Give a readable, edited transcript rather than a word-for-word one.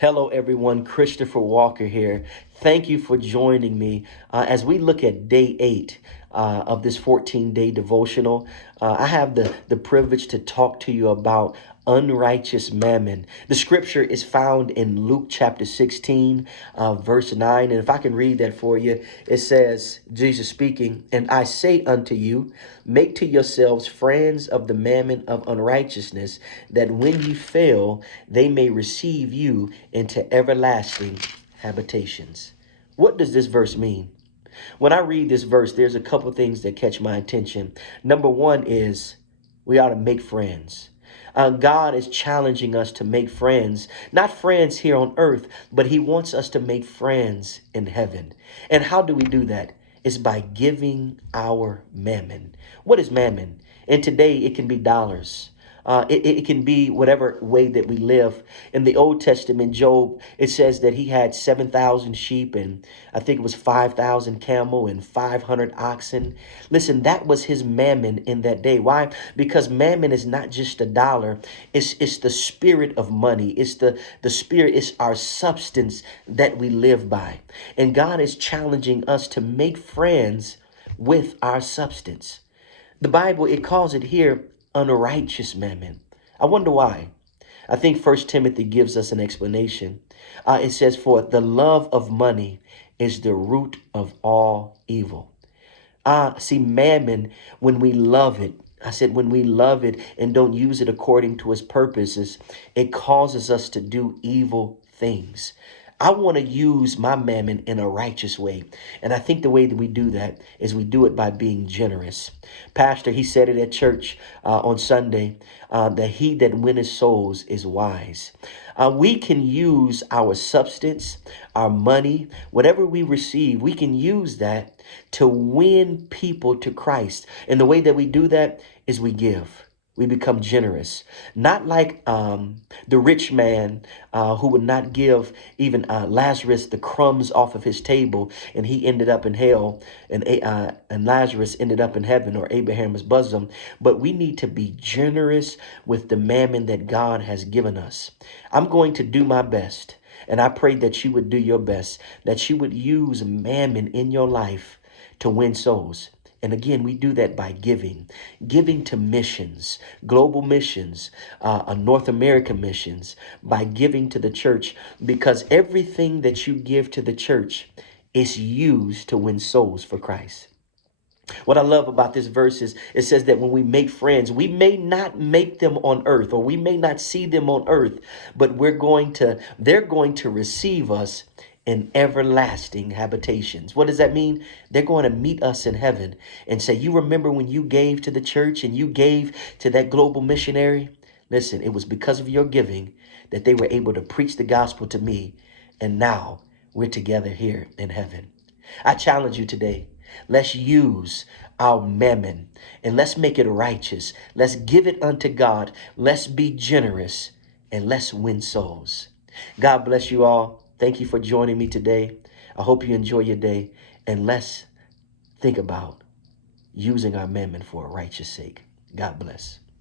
Hello, everyone. Christopher Walker here. Thank you for joining me as we look at day 8 of this 14-day devotional. I have the privilege to talk to you about unrighteous mammon. The scripture is found in Luke chapter 16, verse 9. And if I can read that for you, it says, Jesus speaking, "And I say unto you, make to yourselves friends of the mammon of unrighteousness, that when ye fail, they may receive you into everlasting habitations." What does this verse mean? When I read this verse, there's a couple things that catch my attention. Number one is we ought to make friends. God is challenging us to make friends, not friends here on earth, but he wants us to make friends in heaven. And how do we do that? It's by giving our mammon. What is mammon? And today it can be dollars. It can be whatever way that we live. In the Old Testament, Job, it says that he had 7,000 sheep and I think it was 5,000 camel and 500 oxen. Listen, that was his mammon in that day. Why? Because mammon is not just a dollar. It's the spirit of money. It's the spirit. It's our substance that we live by. And God is challenging us to make friends with our substance. The Bible, it calls it here unrighteous mammon. I wonder why. I think First Timothy gives us an explanation. It says, "For the love of money is the root of all evil." See, mammon, when we love it, I said, when we love it and don't use it according to its purposes, it causes us to do evil things. I want to use my mammon in a righteous way. And I think the way that we do that is we do it by being generous. Pastor, he said it at church on Sunday, that he that winneth souls is wise. We can use our substance, our money, whatever we receive, we can use that to win people to Christ. And the way that we do that is we give. We become generous, not like the rich man who would not give even Lazarus the crumbs off of his table, and he ended up in hell, and Lazarus ended up in heaven or Abraham's bosom. But we need to be generous with the mammon that God has given us. I'm going to do my best, and I pray that you would do your best, that you would use mammon in your life to win souls. And again, we do that by giving to missions, global missions, North American missions, by giving to the church, because everything that you give to the church is used to win souls for Christ. What I love about this verse is it says that when we make friends, we may not make them on earth, or we may not see them on earth, but they're going to receive us in everlasting habitations. What does that mean? They're going to meet us in heaven and say, "You remember when you gave to the church and you gave to that global missionary? Listen, it was because of your giving that they were able to preach the gospel to me. And now we're together here in heaven." I challenge you today. Let's use our mammon and let's make it righteous. Let's give it unto God. Let's be generous and let's win souls. God bless you all. Thank you for joining me today. I hope you enjoy your day, and let's think about using our mammon for a righteous sake. God bless.